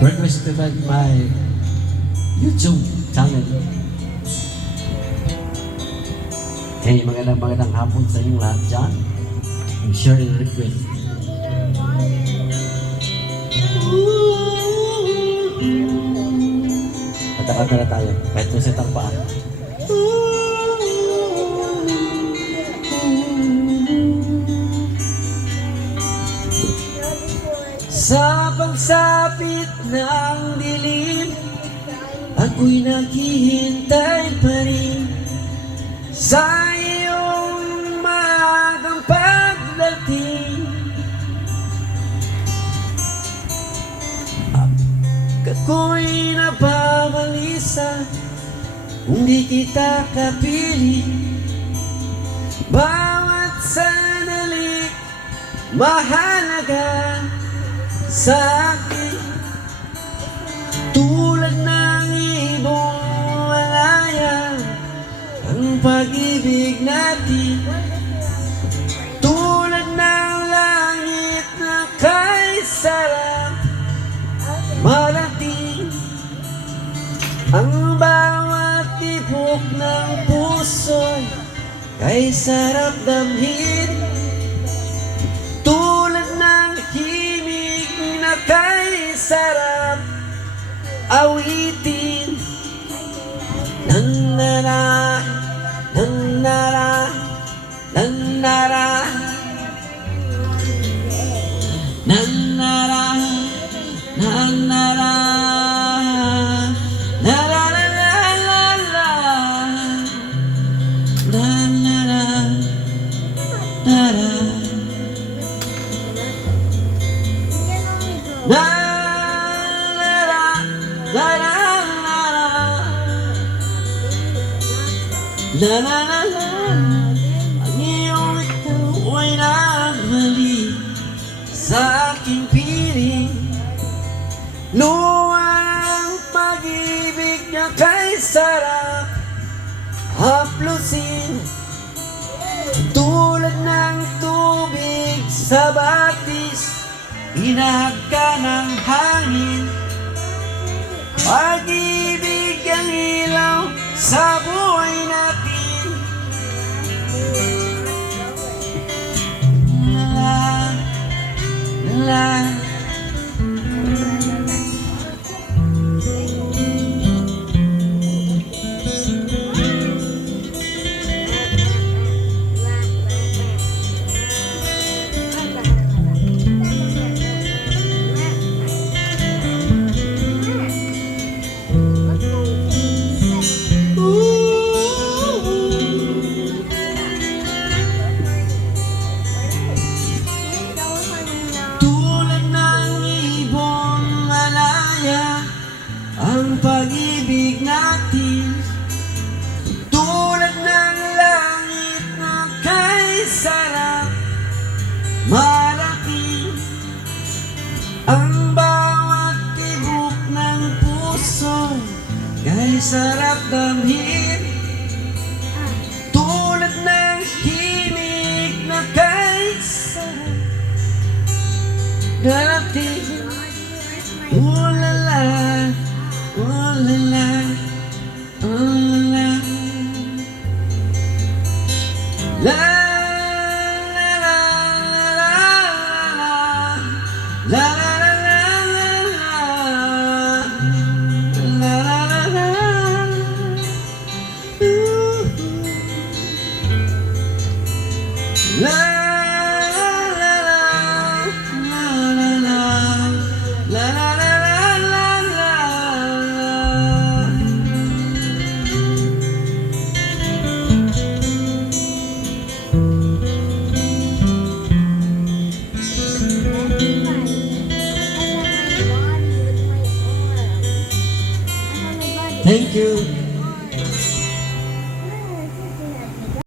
requested by my YouTube channel. Hey, magandang hapon sa inyong lahat dyan. Share and request. Patakad na tayo, kahit maset ang paan. Sa pagsapit ng dilim, ako'y naghihintay pa rin sa iyong maagang pagdating. Ako'y nababalisa kung di kita kapiling. Bawat sandali mahalaga sa akin, tulad ng ibong malaya ang pag-ibig natin, tulad ng langit na kay sarap marating. Ang bawat tibok ng puso'y kay sarap damhin, tulad ng himig na kay sarap awitin. Nanara, nanara, nanara, nanara, nanara, la la la la, ang iyong ikaw ay nagbalik sa aking piling. Luwang pag-ibig na kay sarap haplusin, tulad ng tubig sa batis, inahagka ng hangin. Pag-ibig ang ilaw sa buhay natin. La, la, ang pag-ibig natin, tulad ng langit na kay sarap marating. Ang bawat tibok ng puso kay sarap damhin, tulad ng himig na kay sarap darating. Oh la la, oh la la, oh la la, la la la la la la Thank you.